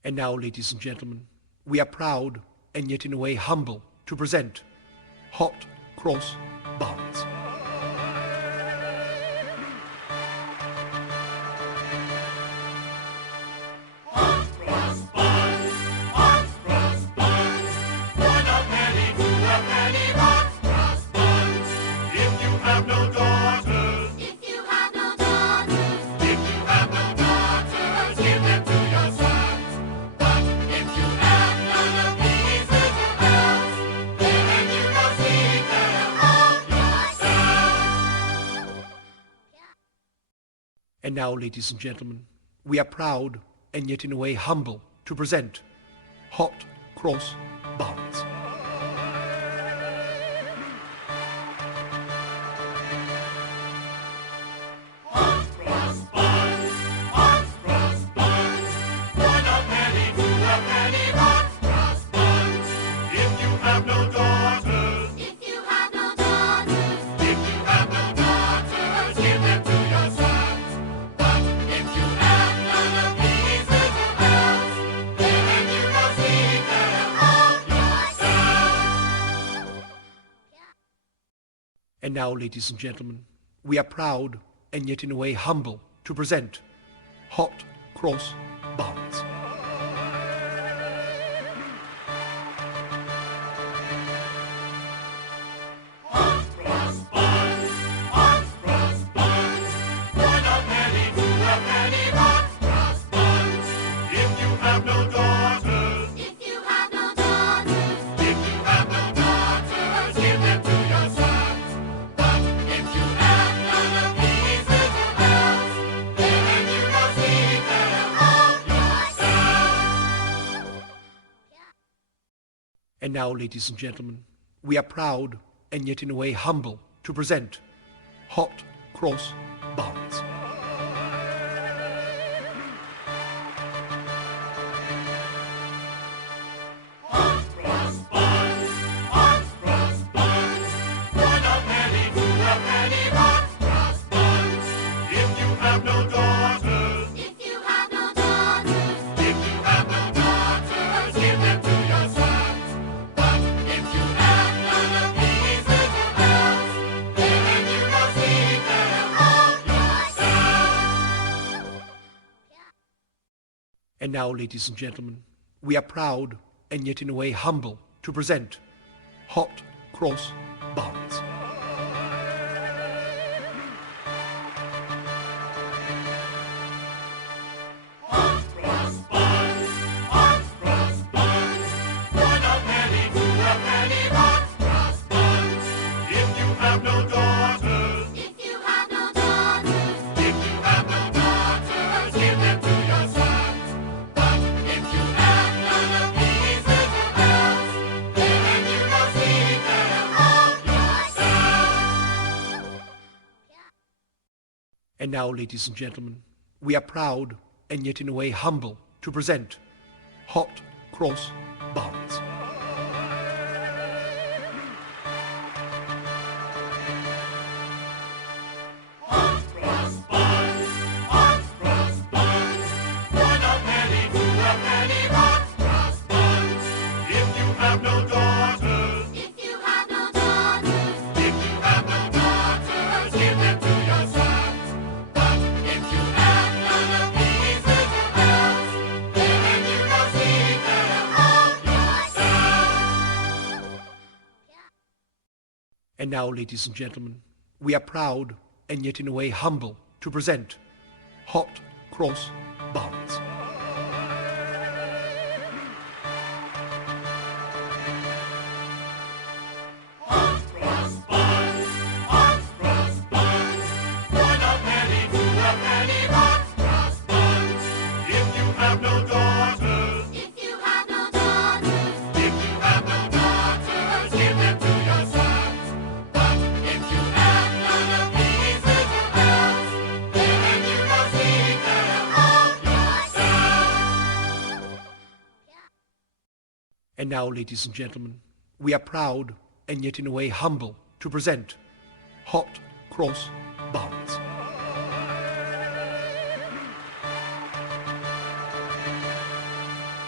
And now, ladies and gentlemen, we are proud and yet in a way humble to present Hot Cross Buns. And now, ladies and gentlemen, we are proud and yet in a way humble to present Hot Cross Buns. And now, ladies and gentlemen, we are proud and yet in a way humble to present Hot Cross Buns. And now, ladies and gentlemen, we are proud and yet in a way humble to present Hot Cross Buns. And now, ladies and gentlemen, we are proud and yet in a way humble to present Hot Cross Buns. And now, ladies and gentlemen, we are proud and yet in a way humble to present Hot Cross Buns. And now, ladies and gentlemen, we are proud and yet in a way humble to present Hot Cross Buns. And now, ladies and gentlemen, we are proud and yet in a way humble to present Hot Cross Buns.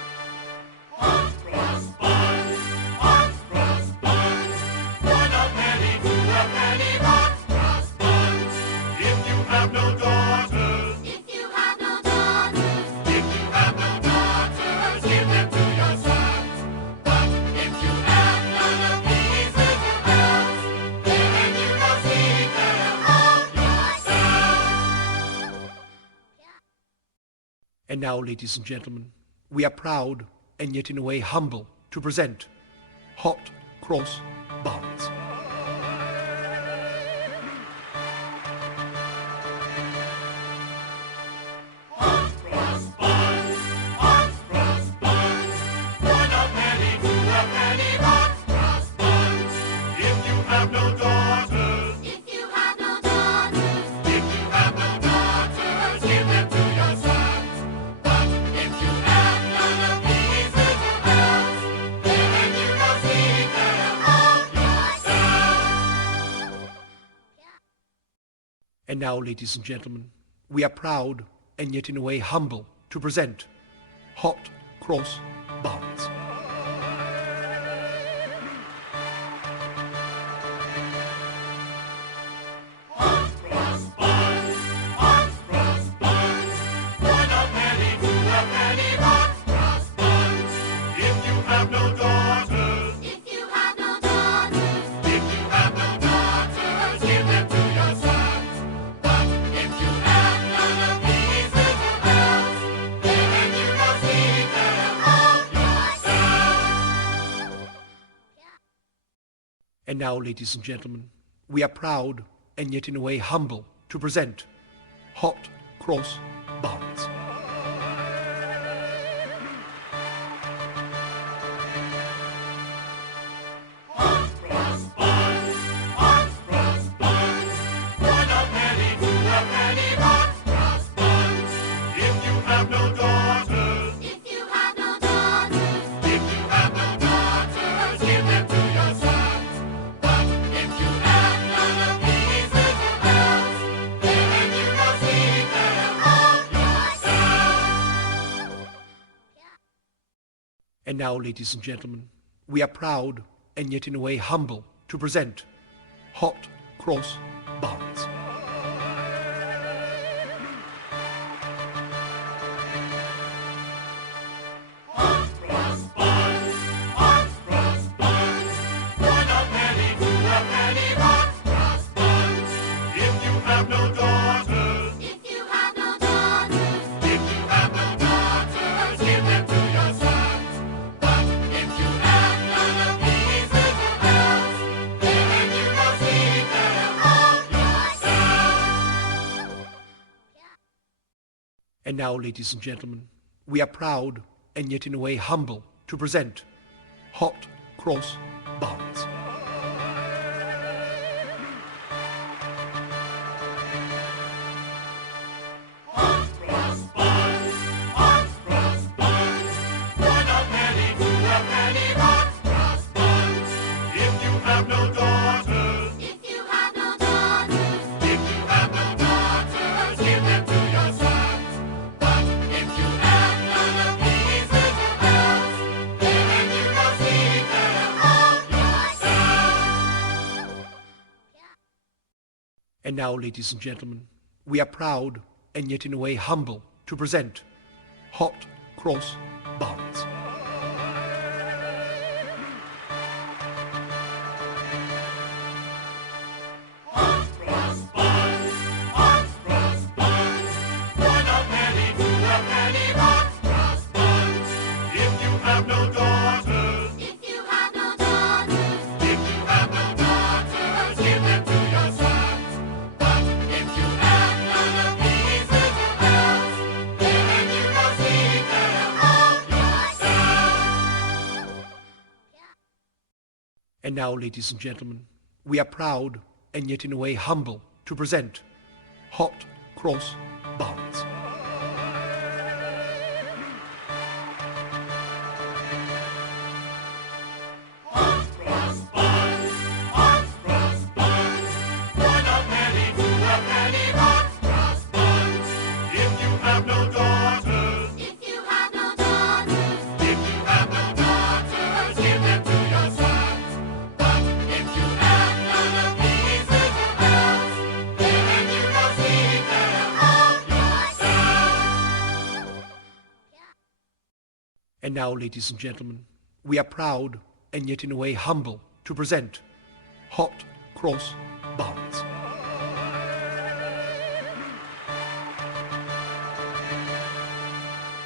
And now, ladies and gentlemen, we are proud and yet in a way humble to present Hot Cross Buns. And now, ladies and gentlemen, we are proud and yet in a way humble to present Hot Cross Buns. And now, ladies and gentlemen, we are proud and yet in a way humble to present Hot Cross Buns. And now, ladies and gentlemen, we are proud and yet in a way humble to present Hot Cross Buns. And now, ladies and gentlemen, we are proud and yet in a way humble to present Hot Cross Buns. And now, ladies and gentlemen, we are proud and yet in a way humble to present Hot Cross Buns. And now, ladies and gentlemen, we are proud and yet in a way humble to present Hot Cross Buns. And now, ladies and gentlemen, we are proud and yet in a way humble to present Hot Cross Buns.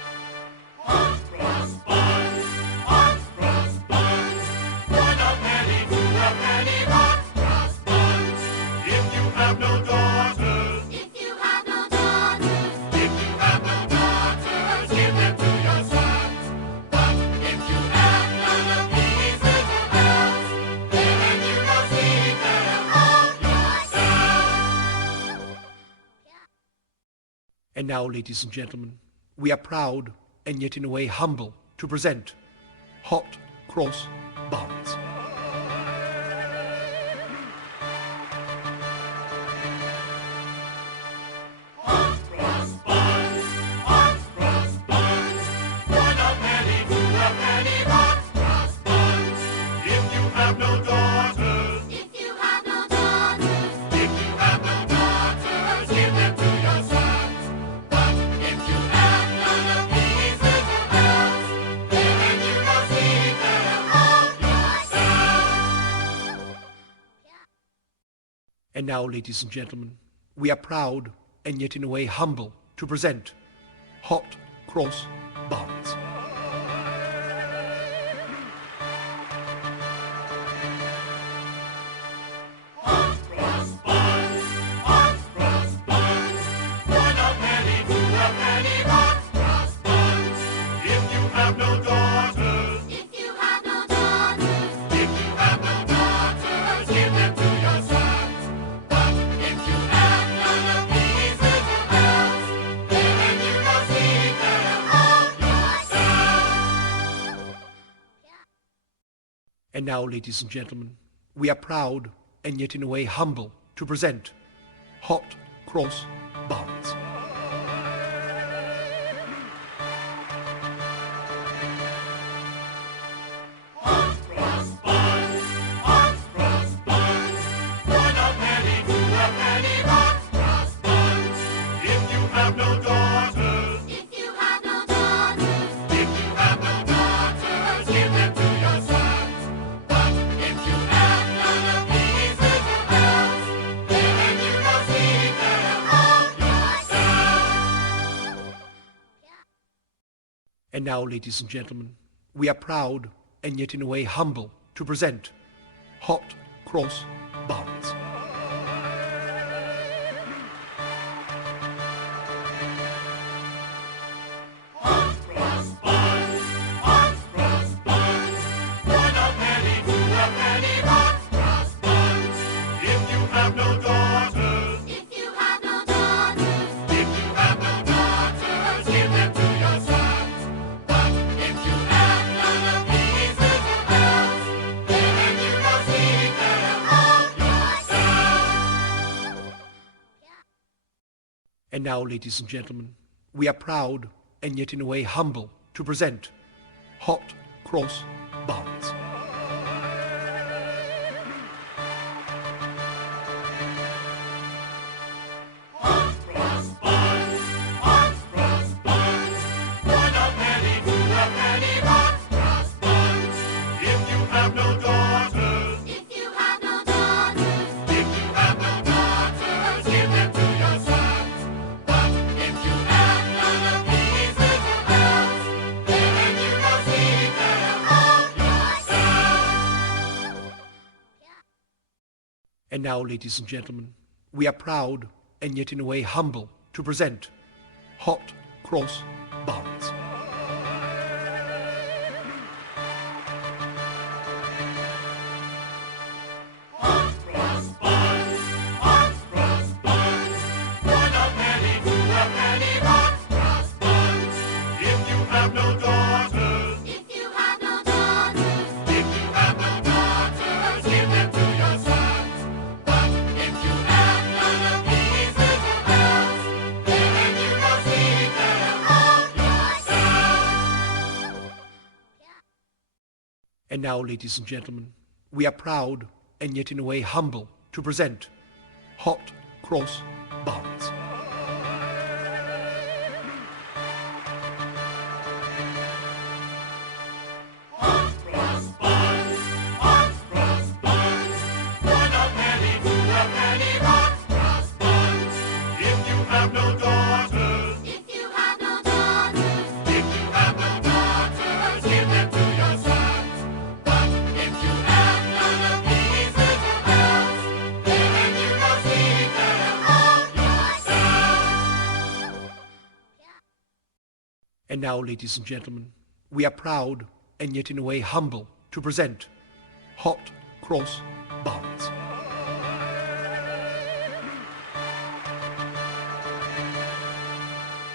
And now, ladies and gentlemen, we are proud and yet in a way humble to present Hot Cross Buns. And now, ladies and gentlemen, we are proud and yet in a way humble to present Hot Cross Buns. And now, ladies and gentlemen, we are proud and yet in a way humble to present Hot Cross Buns. And now, ladies and gentlemen, we are proud and yet in a way humble to present Hot Cross Buns. And now, ladies and gentlemen, we are proud and yet in a way humble to present Hot Cross Buns. And now, ladies and gentlemen, we are proud and yet in a way humble to present Hot Cross Buns. And now, ladies and gentlemen, we are proud and yet in a way humble to present Hot Cross Buns. And now, ladies and gentlemen, we are proud and yet in a way humble to present Hot Cross Buns.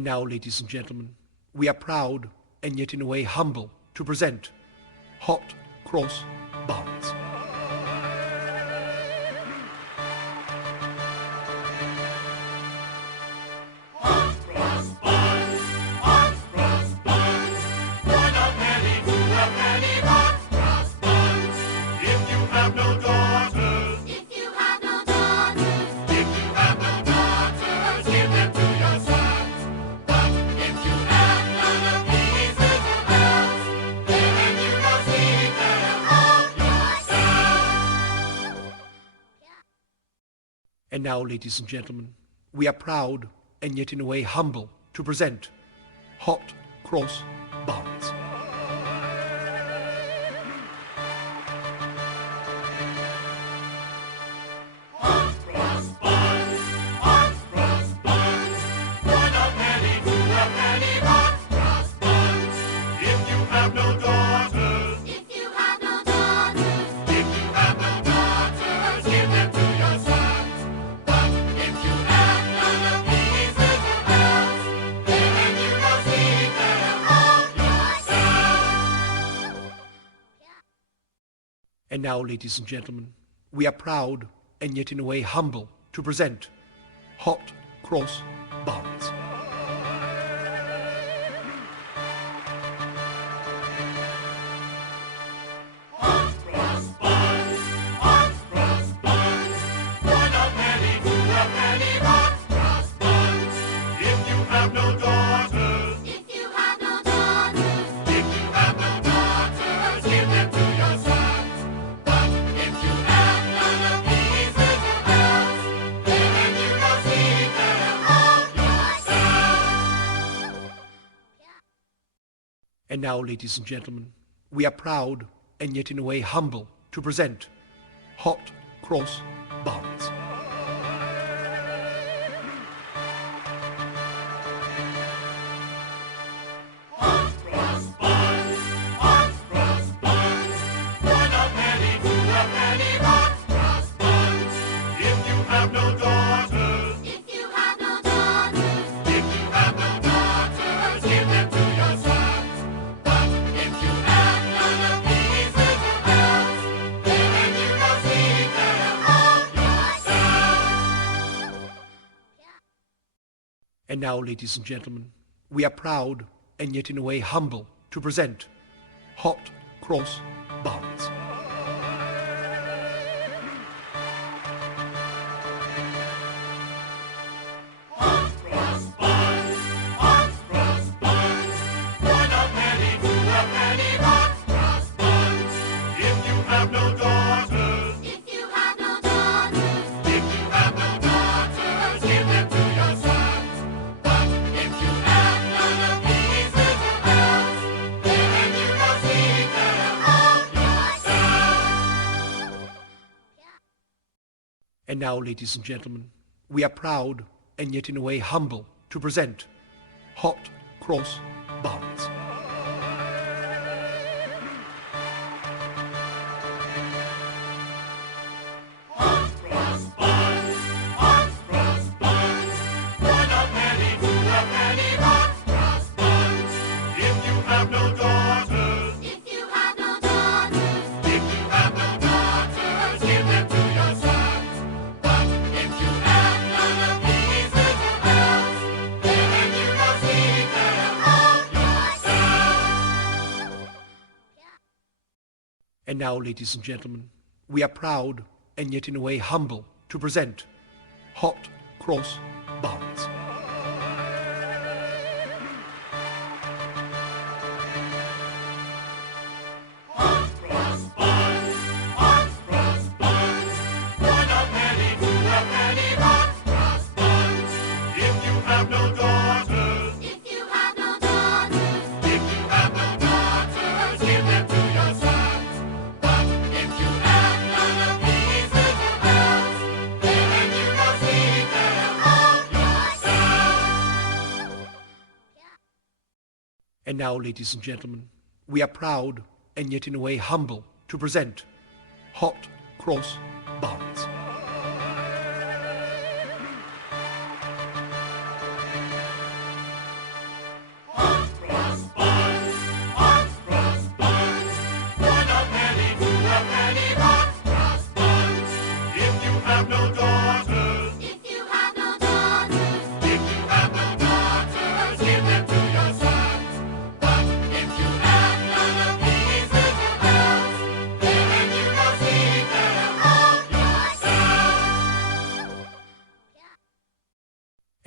And now, ladies and gentlemen, we are proud and yet in a way humble to present Hot Cross Buns. Hot cross buns, hot cross buns. One of many, two of many hot cross buns. If you have no daughters, if you have no daughters, if you have no daughters, give them to your sons. But if you have none of these little bells, then you must leave them all yourself. And now, ladies and gentlemen, we are proud and yet in a way humble to present Hot Cross Buns. Hot cross buns, hot cross buns. One of many, two of many hot cross buns. If you have no daughters, if you have no daughters, if you have no daughters, give them to your sons. But if you have none of these little bells, then you must leave them all yourself. And now, ladies and gentlemen, we are proud and yet in a way humble to present Hot Cross Buns. Hot cross buns, hot cross buns. One of many, two of many hot cross buns. If you have no daughters, if you have no daughters, if you have no daughters, give them to your sons. But if you have none of these little bells, then you must leave them all yourself. And now, ladies and gentlemen, we are proud and yet in a way humble to present Hot Cross Buns. Hot cross buns, hot cross buns. One of many, two of many hot cross buns. If you have no daughters, if you have no daughters, if you have no daughters, give them to your sons. But if you have none of these little bells, then you must leave them all yourself. And now, ladies and gentlemen, we are proud and yet in a way humble to present Hot Cross Buns. Hot cross buns, hot cross buns. One of many, two of many hot cross buns. If you have no daughters, if you have no daughters, if you have no daughters, give them to your sons. But if you have none of these little bells, then you must leave them all yourself. And now, ladies and gentlemen, we are proud and yet in a way humble to present Hot Cross Buns. Hot cross buns, hot cross buns. One of many, two of many hot cross buns. If you have no daughters, if you have no daughters, if you have no daughters, give them to your sons. But if you have none of these little bells, then you must leave them all yourself. And now, ladies and gentlemen, we are proud and yet in a way humble to present Hot Cross Buns. Hot cross buns, hot cross buns. One of many, two of many hot cross buns. If you have no daughters, if you have no daughters, if you have no daughters, give them to your sons. But if you have none of these little bells, then you must leave them all yourself. And now, ladies and gentlemen, we are proud and yet in a way humble to present Hot Cross Buns.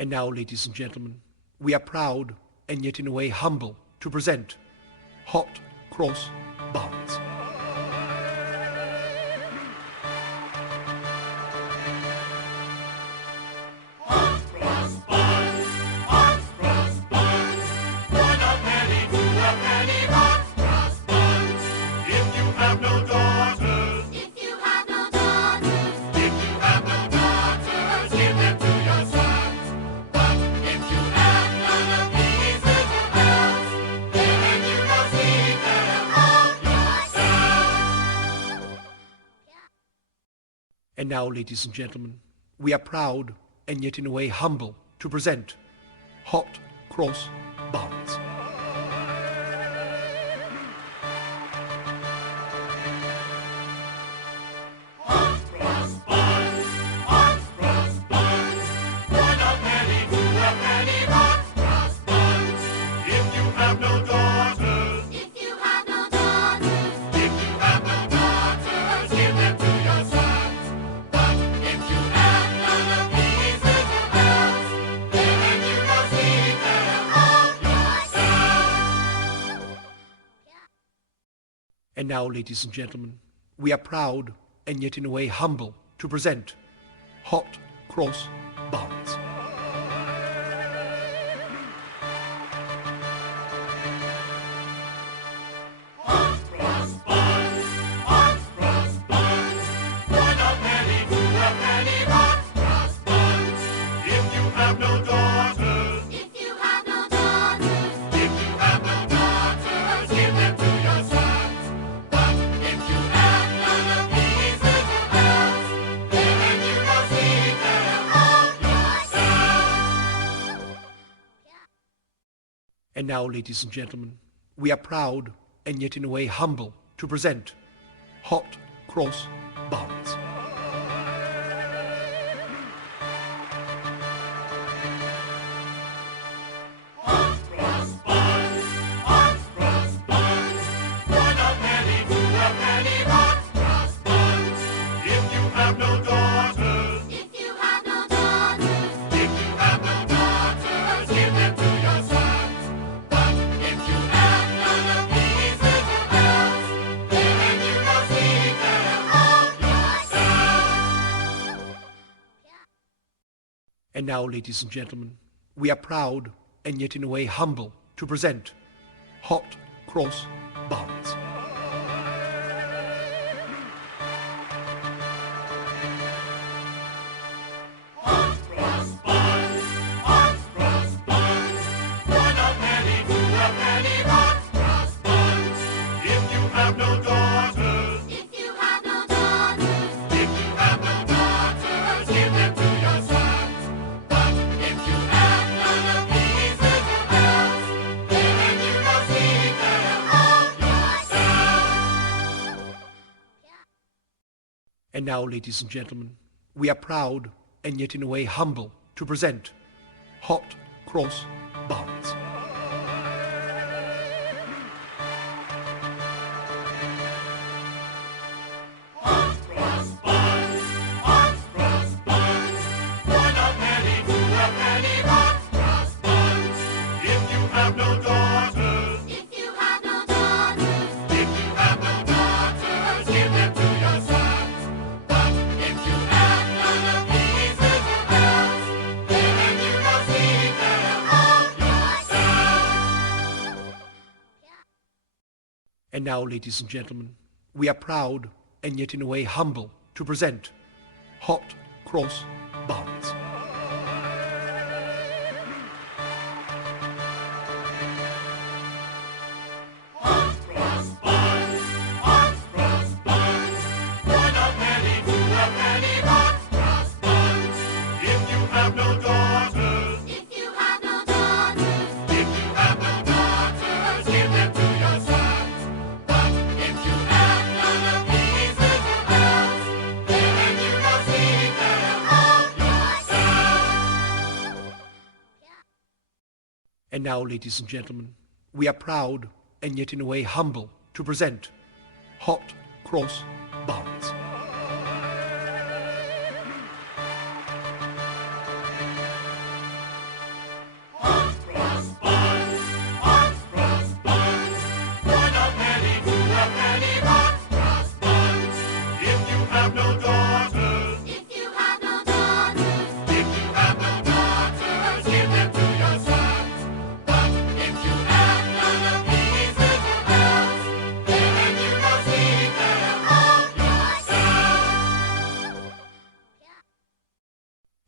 And now, ladies and gentlemen, we are proud and yet in a way humble to present Hot Cross Buns. Hot cross buns, hot cross buns. 1 a penny, 2 a penny, hot cross buns. If you have no daughters, if you have no daughters, give them to your sons. But if you have none of these little elves, then you must feed them all yourself. And now, ladies and gentlemen, we are proud and yet in a way humble to present Hot Cross Buns. Hot cross buns, hot cross buns. 1 a penny, 2 a penny, hot cross buns. If you have no daughters, if you have no daughters, give them to your sons. But if you have none of these little elves, then you must feed them all yourself. And now, ladies and gentlemen, we are proud and yet in a way humble to present Hot Cross Buns. Hot cross buns, hot cross buns. 1 a penny, 2 a penny, hot cross buns. If you have no daughters, if you have no daughters, give them to your sons. But if you have none of these little elves, then you must feed them all yourself. And now, ladies and gentlemen, we are proud and yet in a way humble to present Hot Cross Buns. Hot cross buns, hot cross buns. 1 a penny, 2 a penny, hot cross buns. If you have no daughters, if you have no daughters, give them to your sons. But if you have none of these little elves, then you must feed them all yourself. And now, ladies and gentlemen, we are proud and yet in a way humble to present Hot Cross Buns. Hot cross buns, hot cross buns. 1 a penny, 2 a penny, hot cross buns. If you have no daughters, if you have no daughters, give them to your sons. But if you have none of these little elves, then you must feed them all yourself. And now, ladies and gentlemen, we are proud and yet in a way humble to present Hot Cross Buns. Hot cross buns, hot cross buns. 1 a penny, 2 a penny, hot cross buns. If you have no daughters, if you have no daughters, give them to your sons. But if you have none of these little elves, then you must feed them all yourself. And now, ladies and gentlemen, we are proud and yet in a way humble to present Hot Cross Buns. Hot cross buns, hot cross buns. 1 a penny, 2 a penny, hot cross buns. If you have no daughters, if you have no daughters, give them to your sons. But if you have none of these little elves, then you must feed them all yourself. And now, ladies and gentlemen, we are proud and yet in a way humble to present Hot Cross Buns.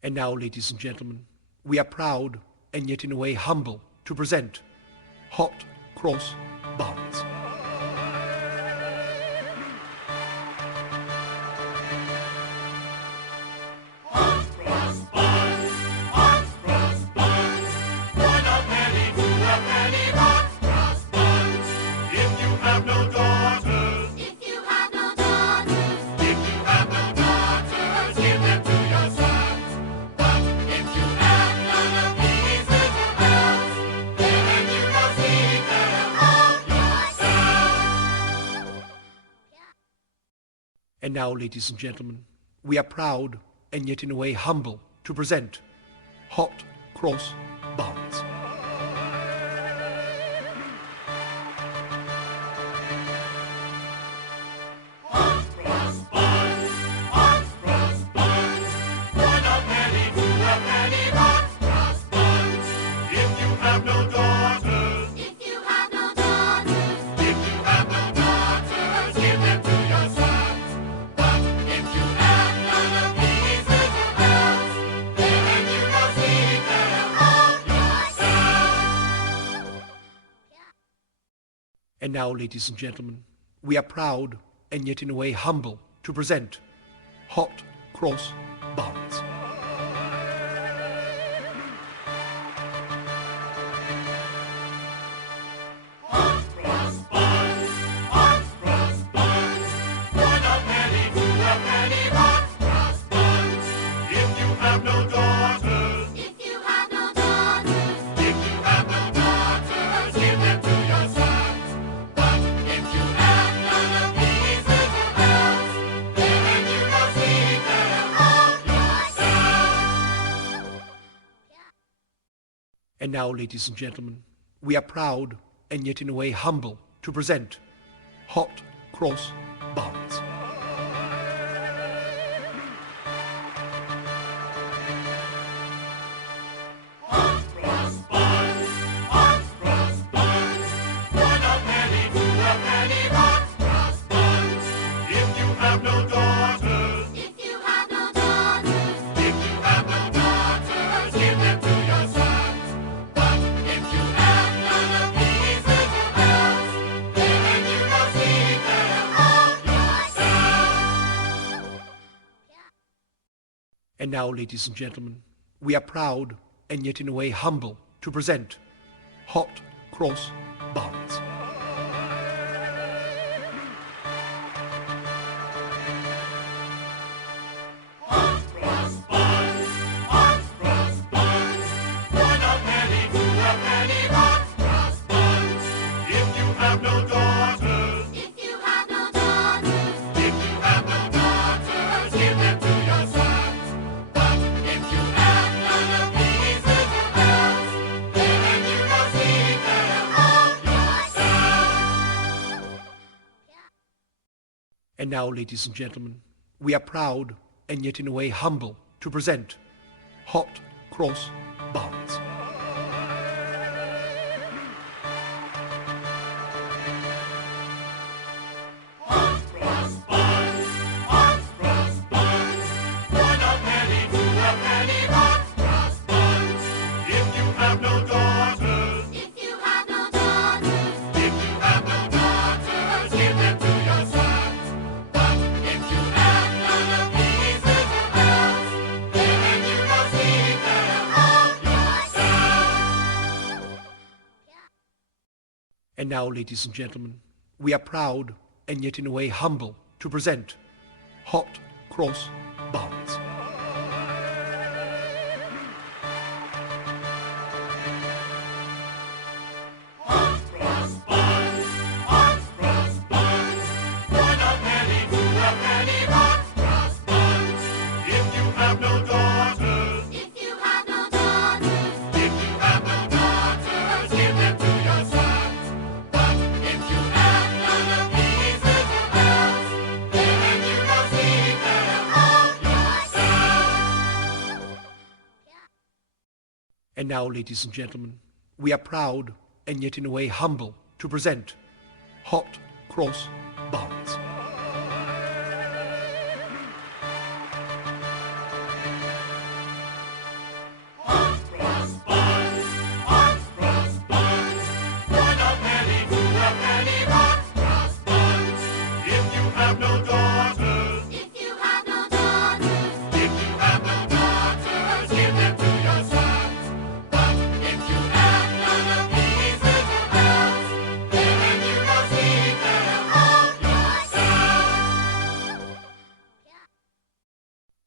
And now, ladies and gentlemen, we are proud and yet in a way humble to present Hot Cross Buns. Hot cross buns, hot cross buns. One a penny, two a penny, hot cross buns. If you have no daughters, If you have no daughters, if you have no daughters, give them to your sons. But if you have none of these little bells, then you must see them all yourself. And now, ladies and gentlemen, we are proud and yet in a way humble to present Hot Cross Buns. Hot cross buns, hot cross buns. One a penny, two a penny, hot cross buns. If you have no daughters, if you have no daughters, if you have no daughters, give them to your sons. But if you have none of these little bells, then you must see them all yourself. And now, ladies and gentlemen, we are proud and yet in a way humble to present Hot Cross Buns. Hot cross buns, hot cross buns. One a penny, two a penny, hot cross buns. If you have no daughters, if you have no daughters, if you have no daughters, give them to your sons. But if you have none of these little bells, then you must see them all yourself. And now, ladies and gentlemen, we are proud and yet in a way humble to present Hot Cross Buns. Hot cross buns, hot cross buns. One a penny, two a penny, hot cross buns. If you have no daughters, if you have no daughters, if you have no daughters, give them to your sons. But if you have none of these little bells, then you must see them all yourself. And now, ladies and gentlemen, we are proud and yet in a way humble to present Hot Cross Buns. Hot cross buns, hot cross buns. One a penny, two a penny, hot cross buns. If you have no daughters, if you have no daughters, if you have no daughters, give them to your sons. But if you have none of these little bells, then you must see them all yourself. And now, ladies and gentlemen, we are proud and yet in a way humble to present Hot Cross Buns. Hot cross buns, hot cross buns. One a penny, two a penny, hot cross buns. If you have no daughters, if you have no daughters, if you have no daughters, give them to your sons. But if you have none of these little bells, then you must see them all yourself. And now, ladies and gentlemen, we are proud and yet in a way humble to present Hot Cross Buns. Hot cross buns, hot cross buns. One a penny, two a penny, hot cross buns. If you have no daughters, if you have no daughters, if you have no daughters, give them to your sons. But if you have none of these little bells, then you must see them all yourself. And now, ladies and gentlemen, we are proud and yet in a way humble to present Hot Cross Buns.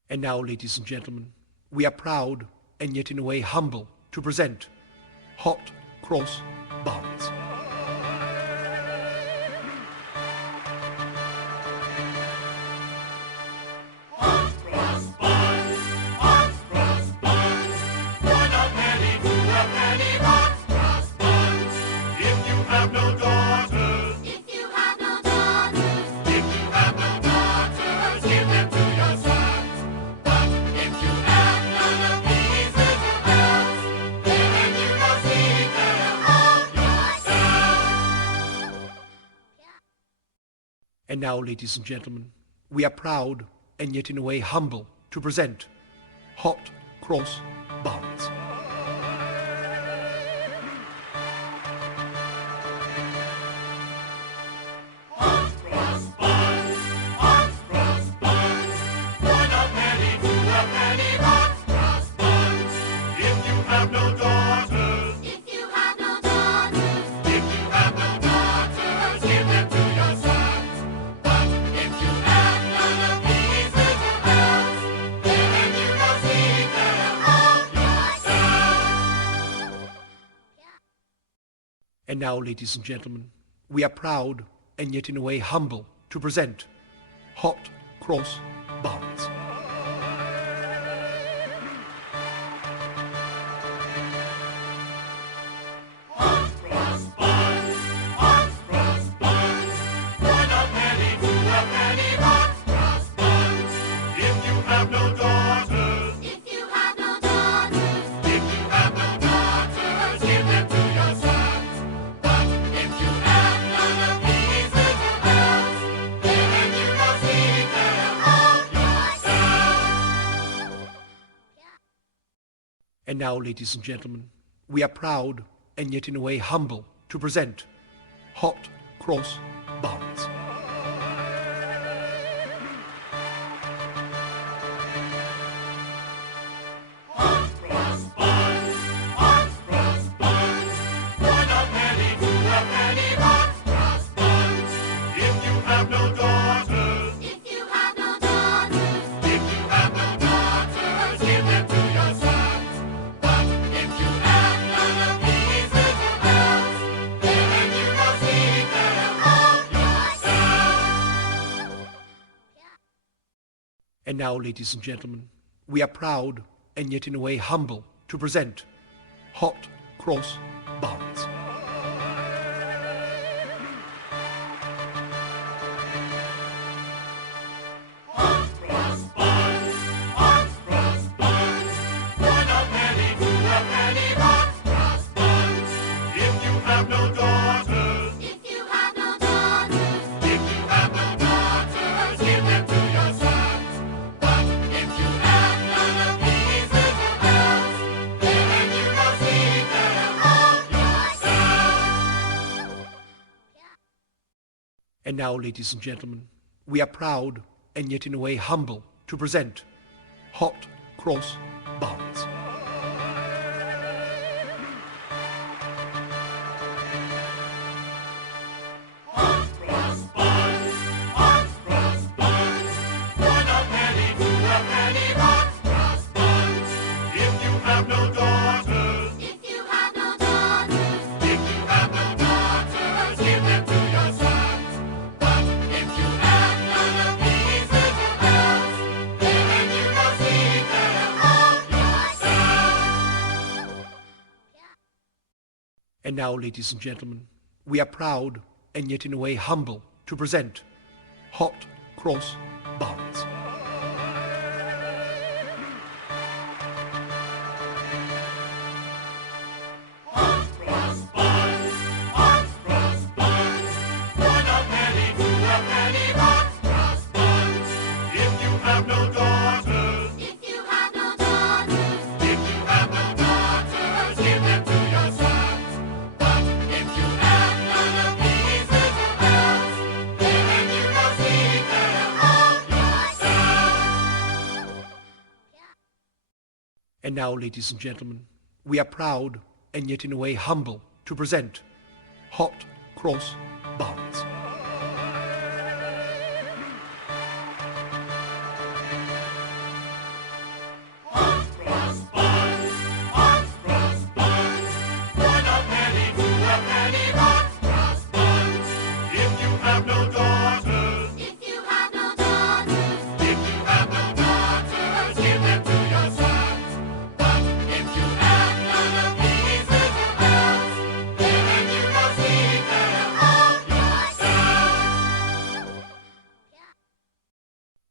And now, ladies and gentlemen, we are proud and yet in a way humble to present Hot Cross Buns. Hot cross buns, hot cross buns. One a penny, two a penny, hot cross buns. If you have no daughters, If you have no daughters, if you have no daughters, give them to your son. But if you have none of these little bells, then you must eat them all yourself. And now, ladies and gentlemen, we are proud and yet in a way humble to present Hot Cross Buns. Hot cross buns, hot cross buns. One a penny, two a penny, hot cross buns. If you have no daughters, if you have no daughters, if you have no daughters, give them to your son. But if you have none of these little bells, then you must eat them all yourself. And now, ladies and gentlemen, we are proud and yet in a way humble to present Hot Cross Buns. Hot cross buns, hot cross buns. One a penny, two a penny, hot cross buns. If you have no daughters, if you have no daughters, if you have no daughters, give them to your son. But if you have none of these little bells, then you must eat them all yourself. And now, ladies and gentlemen, we are proud and yet in a way humble to present Hot Cross Buns. Hot cross buns, hot cross buns. One a penny, two a penny, hot cross buns. If you have no daughters, if you have no daughters, if you have no daughters, give them to your son. But if you have none of these little bells, then you must eat them all yourself. And now, ladies and gentlemen, we are proud and yet in a way humble to present Hot Cross Buns. Hot cross buns, hot cross buns. One a penny, two a penny, hot cross buns. If you have no daughters, if you have no daughters, if you have no daughters, give them to your son. But if you have none of these little bells, then you must eat them all yourself. And now, ladies and gentlemen, we are proud and yet in a way humble to present Hot Cross Buns. Hot cross buns, hot cross buns. One a penny, two a penny, hot cross buns. If you have no daughters, if you have no daughters, if you have no daughters, give them to your son. But if you have none of these little bells, then you must eat them all yourself. And now, ladies and gentlemen, we are proud and yet in a way humble to present Hot Cross Buns. Hot cross buns, hot cross buns. One a penny, two a penny, hot cross buns. If you have no daughters, if you have no daughters, if you have no daughters, give them to your son. But if you have none of these little bells, then you must eat them all yourself. And now, ladies and gentlemen, we are proud and yet in a way humble to present Hot Cross Buns.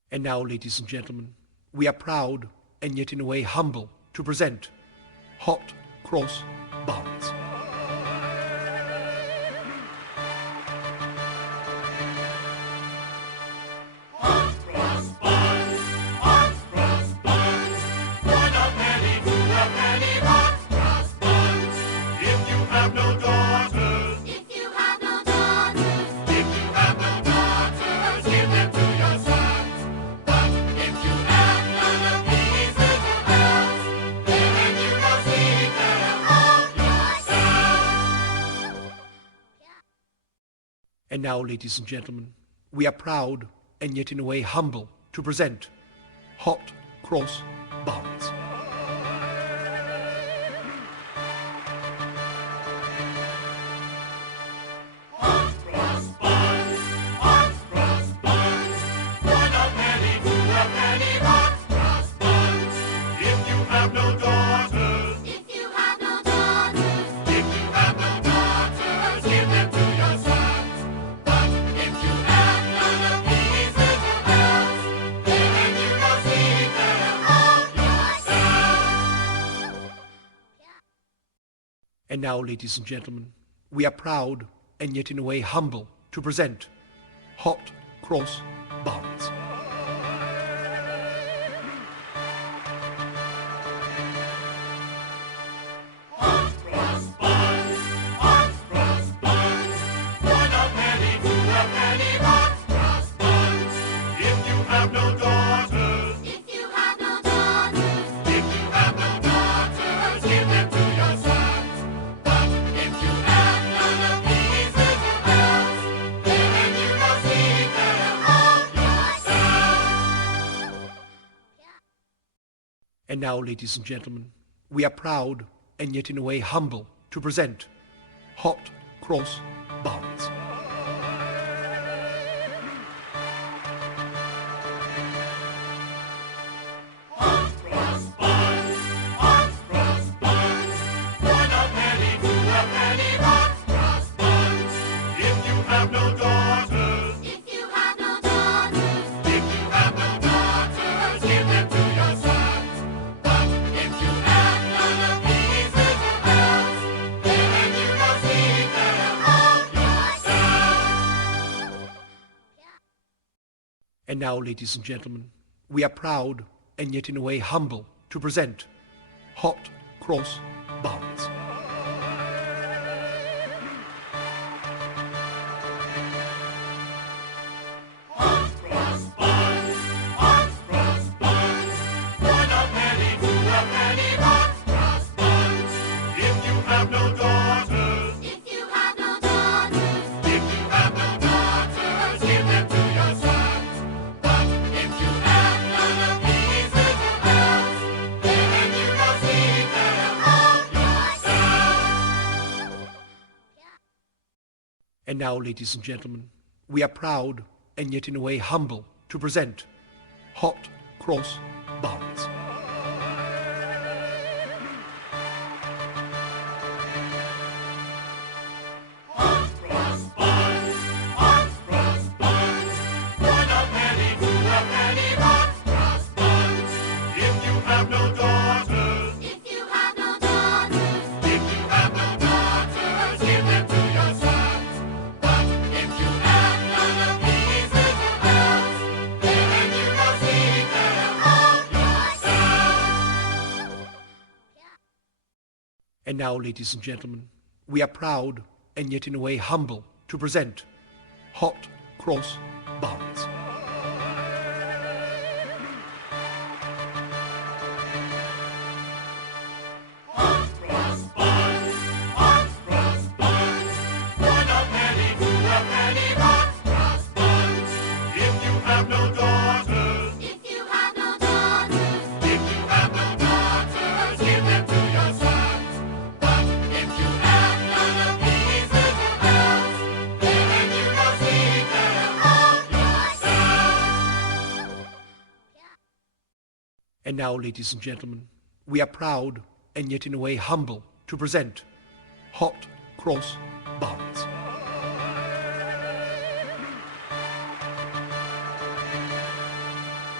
And now, ladies and gentlemen, we are proud and yet in a way humble to present Hot Cross Buns. Hot cross buns, hot cross buns. One a penny, two a penny, hot cross buns. If you have no daughters, If you have no daughters, if you have no daughters, give them to your sons. But if you have none of these little elves, then you must eat them all yourself. And now, ladies and gentlemen, we are proud and yet in a way humble to present Hot Cross Buns. Hot cross buns, hot cross buns. One a penny, two a penny, hot cross buns. If you have no daughters, if you have no daughters, if you have no daughters, give them to your sons. But if you have none of these little elves, then you must eat them all yourself. And now, ladies and gentlemen, we are proud and yet in a way humble to present Hot Cross Buns. Hot cross buns, hot cross buns. One a penny, two a penny, hot cross buns. If you have no daughters, if you have no daughters, if you have no daughters, give them to your sons. But if you have none of these little elves, then you must eat them all yourself. And now, ladies and gentlemen, we are proud and yet in a way humble to present Hot Cross Buns. Hot cross buns, hot cross buns. One a penny, two a penny, hot cross buns. If you have no daughters, if you have no daughters, if you have no daughters, give them to your sons. But if you have none of these little elves, then you must eat them all yourself. And now, ladies and gentlemen, we are proud and yet in a way humble to present Hot Cross Buns. Hot cross buns, hot cross buns. One a penny, two a penny, hot cross buns. If you have no daughters, if you have no daughters, if you have no daughters, give them to your sons. But if you have none of these little elves, then you must eat them all yourself. And now, ladies and gentlemen, we are proud and yet in a way humble to present Hot Cross Buns. Hot cross buns, hot cross buns. One a penny, two a penny, hot cross buns. If you have no daughters, if you have no daughters, if you have no daughters, give them to your sons. But if you have none of these little elves, then you must eat them all yourself. And now, ladies and gentlemen, we are proud and yet in a way humble to present Hot Cross Buns. Hot cross buns, hot cross buns. One a penny, two a penny, hot cross buns. If you have no daughters, if you have no daughters, if you have no daughters, give them to your sons. But if you have none of these little elves, then you must eat them all yourself. And now, ladies and gentlemen, we are proud and yet in a way humble to present Hot Cross Buns.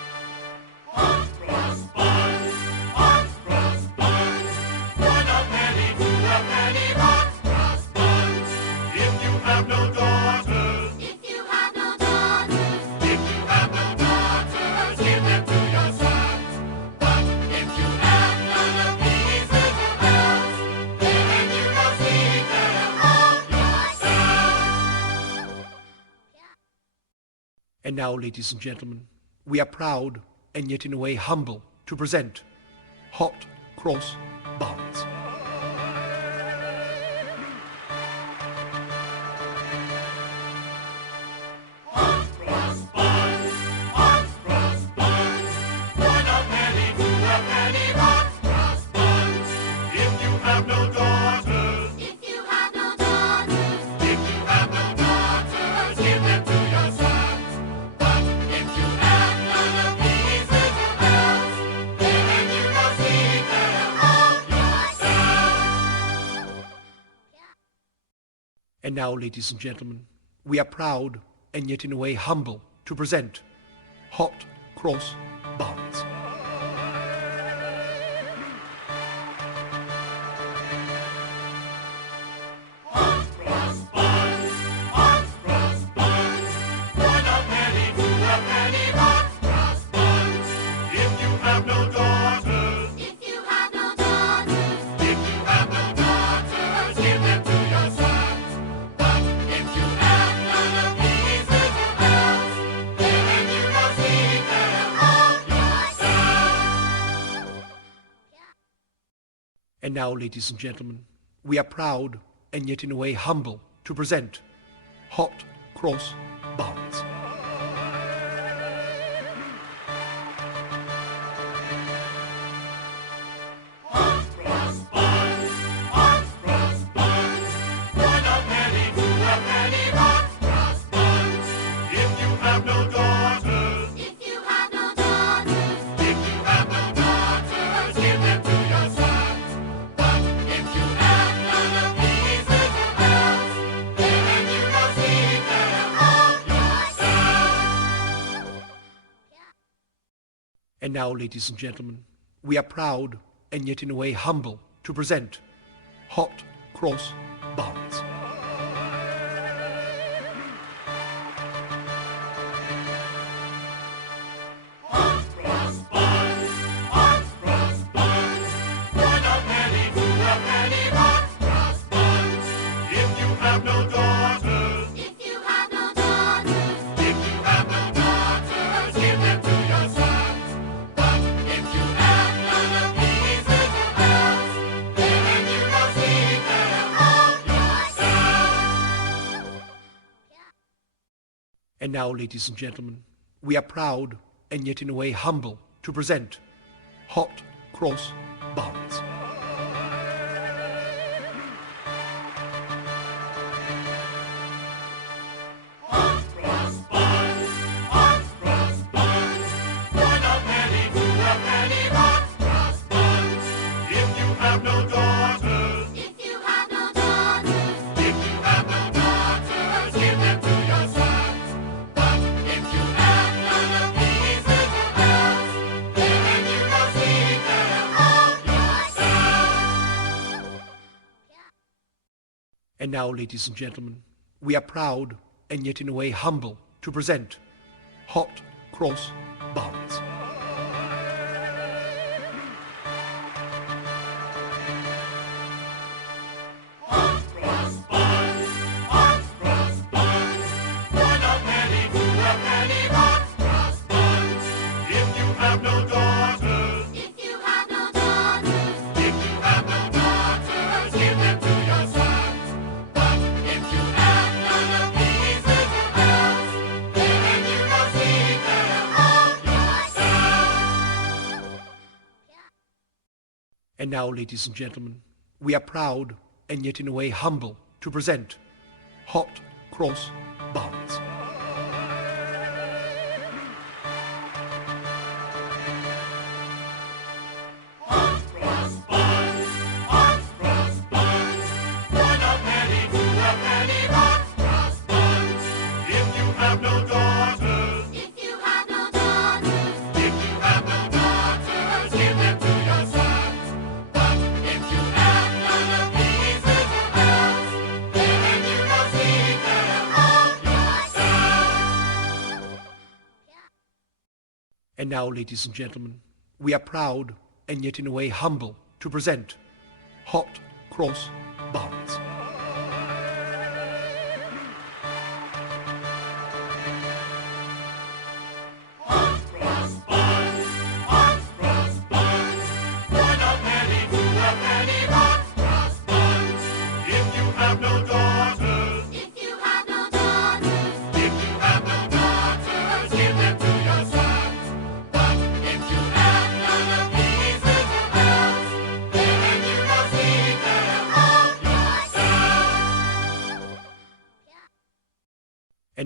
now, ladies and gentlemen, we are proud and yet in a way humble to present Hot Cross Buns. Hot cross buns, hot cross buns. 1 a penny, 2 a penny, hot cross buns. If you have no daughters, If you have no daughters, if you have no daughters, give them to your sons. But if you have none of these little elves, then you must take care of yourself. And now, ladies and gentlemen, we are proud and yet in a way humble to present Hot Cross Buns. Hot cross buns, hot cross buns. 1 a penny, 2 a penny, hot cross buns. If you have no daughters, if you have no daughters, if you have no daughters, give them to your sons. But if you have none of these little elves, then you must take care of yourself. And now, ladies and gentlemen, we are proud and yet in a way humble to present Hot Cross Buns. Hot cross buns, hot cross buns. 1 a penny, 2 a penny, hot cross buns. If you have no daughters, if you have no daughters, if you have no daughters, give them to your sons. But if you have none of these little elves, then you must take care of yourself. And now, ladies and gentlemen, we are proud and yet in a way humble to present Hot Cross Buns. Hot cross buns, hot cross buns. 1 a penny, 2 a penny, hot cross buns. If you have no daughters, if you have no daughters, if you have no daughters, give them to your sons. But if you have none of these little elves, then you must take care of yourself. And now, ladies and gentlemen, we are proud and yet in a way humble to present Hot Cross Buns. Hot cross buns, hot cross buns. 1 a penny, 2 a penny, hot cross buns. If you have no daughters, if you have no daughters, if you have no daughters, give them to your sons. But if you have none of these little elves, then you must take care of yourself. And now, ladies and gentlemen, we are proud and yet in a way humble to present Hot Cross Buns. Hot cross buns, hot cross buns. 1 a penny, 2 a penny, hot cross buns. If you have no daughters, if you have no daughters, if you have no daughters, give them to your sons. But if you have none of these little elves, then you must take care of yourself. And now, ladies and gentlemen, we are proud and yet in a way humble to present Hot Cross Buns. Hot cross buns, hot cross buns. 1 a penny, 2 a penny, hot cross buns. If you have no daughters, if you have no daughters, if you have no daughters, give them to your sons. But if you have none of these little elves, then you must take care of yourself. And now, ladies and gentlemen, we are proud and yet in a way humble to present Hot Cross Buns.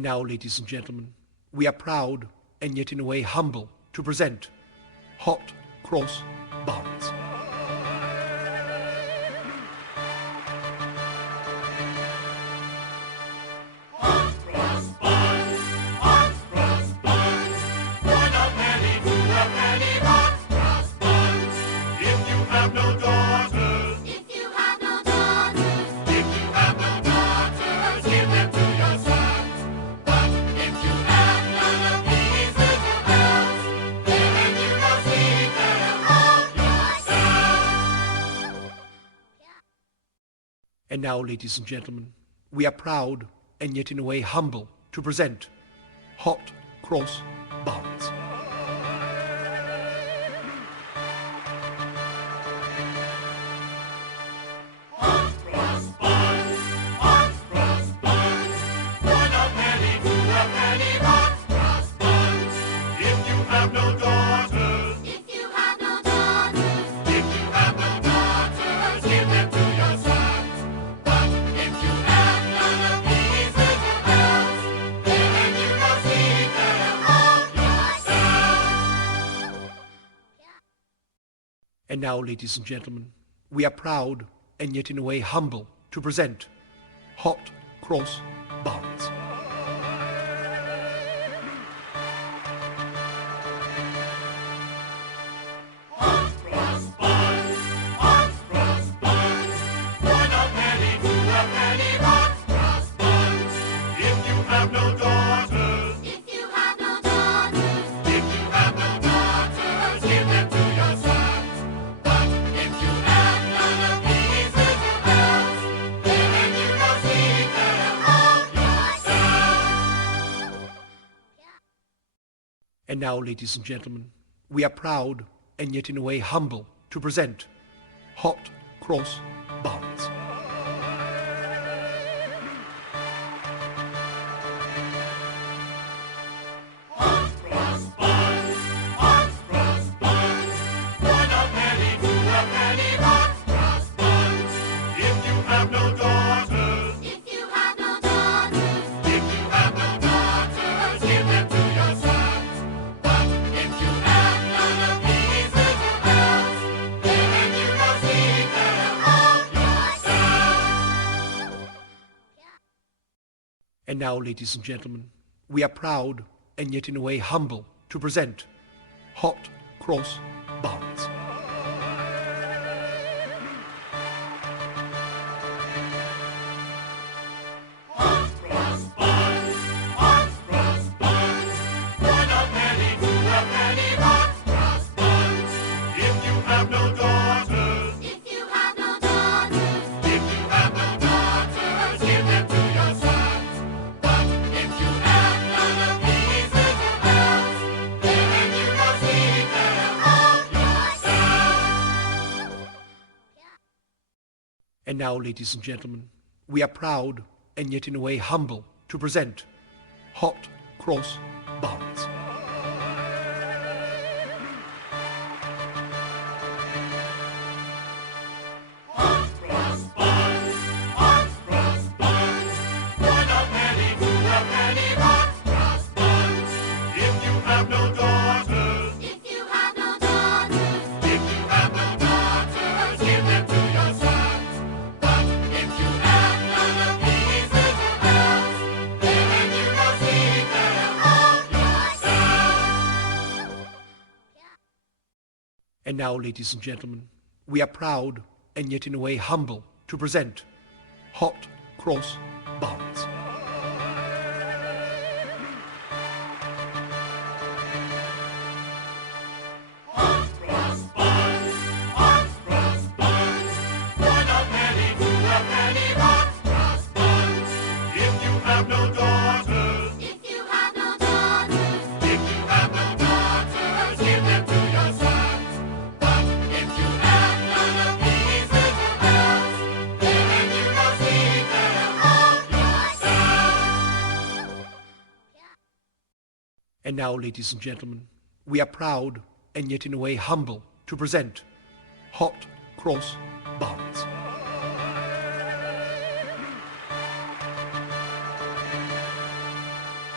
And now, ladies and gentlemen, we are proud and yet in a way humble to present Hot Cross Buns. Hot cross buns, hot cross buns. 1 a penny, 2 a penny, hot cross buns. If you have no daughters, If you have no daughters, if you have no daughters, give them to your sons. But if you have none of these little elves, then you must feed them all yourself. And now, ladies and gentlemen, we are proud and yet in a way humble to present Hot Cross Buns. Hot cross buns, hot cross buns. 1 a penny, 2 a penny, hot cross buns. If you have no daughters, if you have no daughters, if you have no daughters, give them to your sons. But if you have none of these little elves, then you must feed them all yourself. And now, ladies and gentlemen, we are proud and yet in a way humble to present Hot Cross Buns. Hot cross buns, hot cross buns. 1 a penny, 2 a penny, hot cross buns. If you have no daughters, if you have no daughters, if you have no daughters, give them to your sons. But if you have none of these little elves, then you must feed them all yourself. And now, ladies and gentlemen, we are proud and yet in a way humble to present Hot Cross Buns. Hot cross buns, hot cross buns. 1 a penny, 2 a penny, hot cross buns. If you have no daughters, if you have no daughters, if you have no daughters, give them to your sons. But if you have none of these little elves, then you must feed them all yourself. And now, ladies and gentlemen, we are proud and yet in a way humble to present Hot Cross Buns. Hot cross buns, hot cross buns. 1 a penny, 2 a penny, hot cross buns. If you have no daughters, if you have no daughters, if you have no daughters, give them to your sons. But if you have none of these little elves, then you must feed them all yourself. And now, ladies and gentlemen, we are proud and yet in a way humble to present Hot Cross Buns. Hot cross buns, hot cross buns. 1 a penny, 2 a penny, hot cross buns. If you have no daughters, if you have no daughters, if you have no daughters, give them to your sons. But if you have none of these little elves, then you must feed them all yourself. And now, ladies and gentlemen, we are proud and yet in a way humble to present Hot Cross Buns. Hot cross buns, hot cross buns. 1 a penny, 2 a penny, hot cross buns. If you have no daughters, if you have no daughters, if you have no daughters, give them to your sons. But if you have none of these little elves, then you must feed them all yourself. And now, ladies and gentlemen, we are proud and yet in a way humble to present Hot Cross Buns.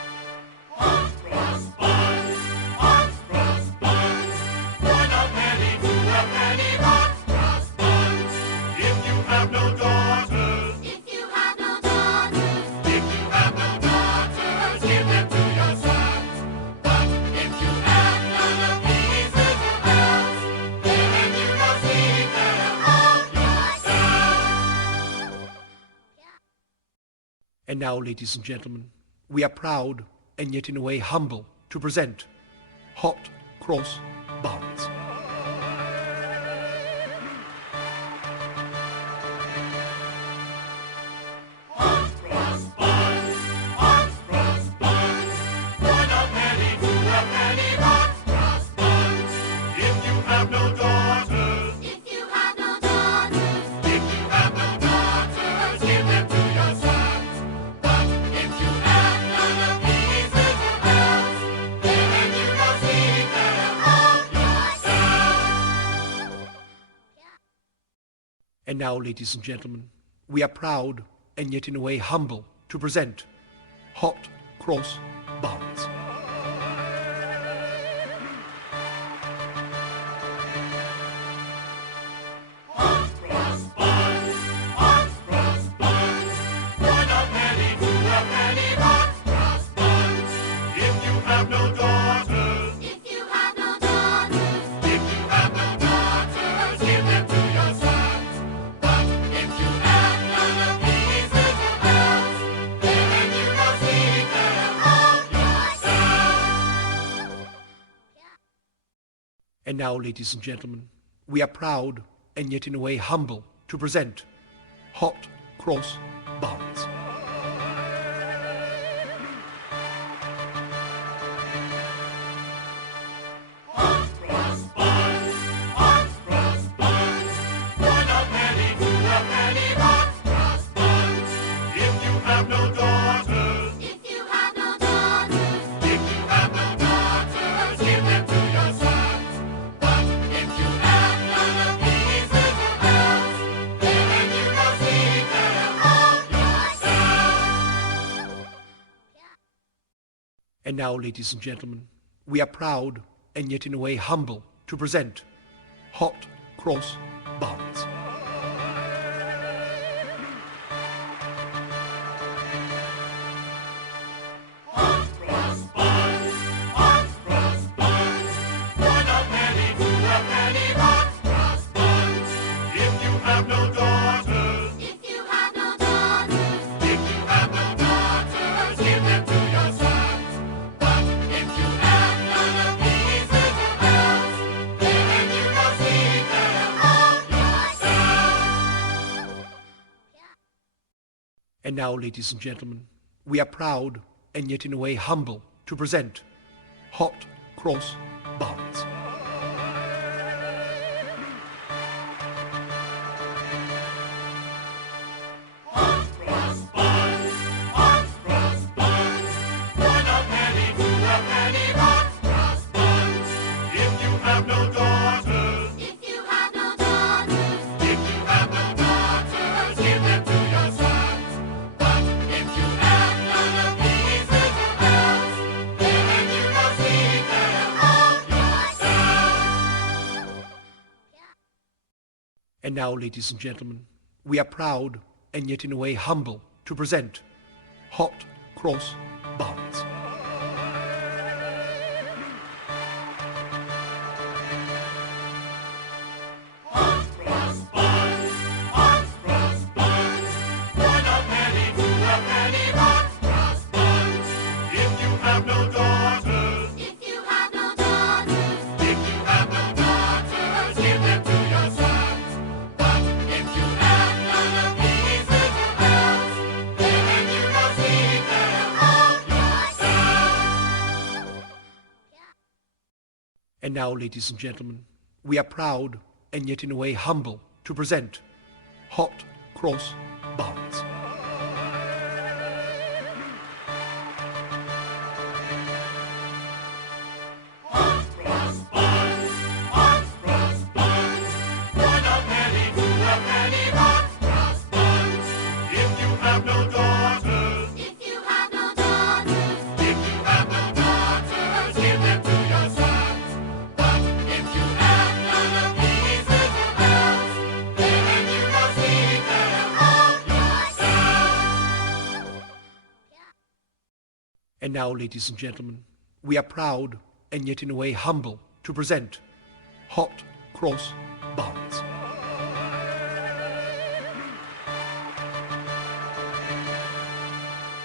And now, ladies and gentlemen, we are proud and yet in a way humble to present Hot Cross Buns. Hot cross buns, hot cross buns. 1 a penny, 2 a penny, hot cross buns. If you have no daughters, If you have no daughters, if you have no daughters, give them to your sons. But if you have none of these little elves, then you must eat them all yourself. And now, ladies and gentlemen, we are proud and yet in a way humble to present Hot Cross Buns. Hot cross buns, hot cross buns. 1 a penny, 2 a penny, hot cross buns. If you have no daughters, if you have no daughters, if you have no daughters, give them to your sons. But if you have none of these little elves, then you must eat them all yourself. And now, ladies and gentlemen, we are proud and yet in a way humble to present Hot Cross Buns. Hot cross buns, hot cross buns. 1 a penny, 2 a penny, hot cross buns. If you have no daughters, if you have no daughters, if you have no daughters, give them to your sons. But if you have none of these little elves, then you must eat them all yourself. And now, ladies and gentlemen, we are proud and yet in a way humble to present Hot Cross Buns. Hot cross buns, hot cross buns. 1 a penny, 2 a penny, hot cross buns. If you have no daughters, if you have no daughters, if you have no daughters, give them to your sons. But if you have none of these little elves, then you must eat them all yourself. And now, ladies and gentlemen, we are proud and yet in a way humble to present Hot Cross Buns. Hot cross buns, hot cross buns. 1 a penny, 2 a penny, hot cross buns. If you have no daughters, if you have no daughters, if you have no daughters, give them to your sons. But if you have none of these little elves, then you must eat them all yourself. And now, ladies and gentlemen, we are proud and yet in a way humble to present Hot Cross Buns. Hot cross buns, hot cross buns. 1 a penny, 2 a penny, hot cross buns. If you have no daughters, if you have no daughters, if you have no daughters, give them to your sons. But if you have none of these little elves, then you must eat them all yourself. And now, ladies and gentlemen, we are proud and yet in a way humble to present Hot Cross Buns. Hot cross buns, hot cross buns. 1 a penny, 2 a penny, hot cross buns. If you have no daughters, if you have no daughters, if you have no daughters, give them to your sons. But if you have none of these little elves, then you must eat them all yourself. And now, ladies and gentlemen, we are proud and yet in a way humble to present Hot Cross Buns.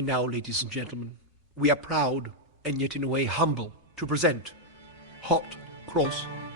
And now, ladies and gentlemen, we are proud and yet in a way humble to present Hot Cross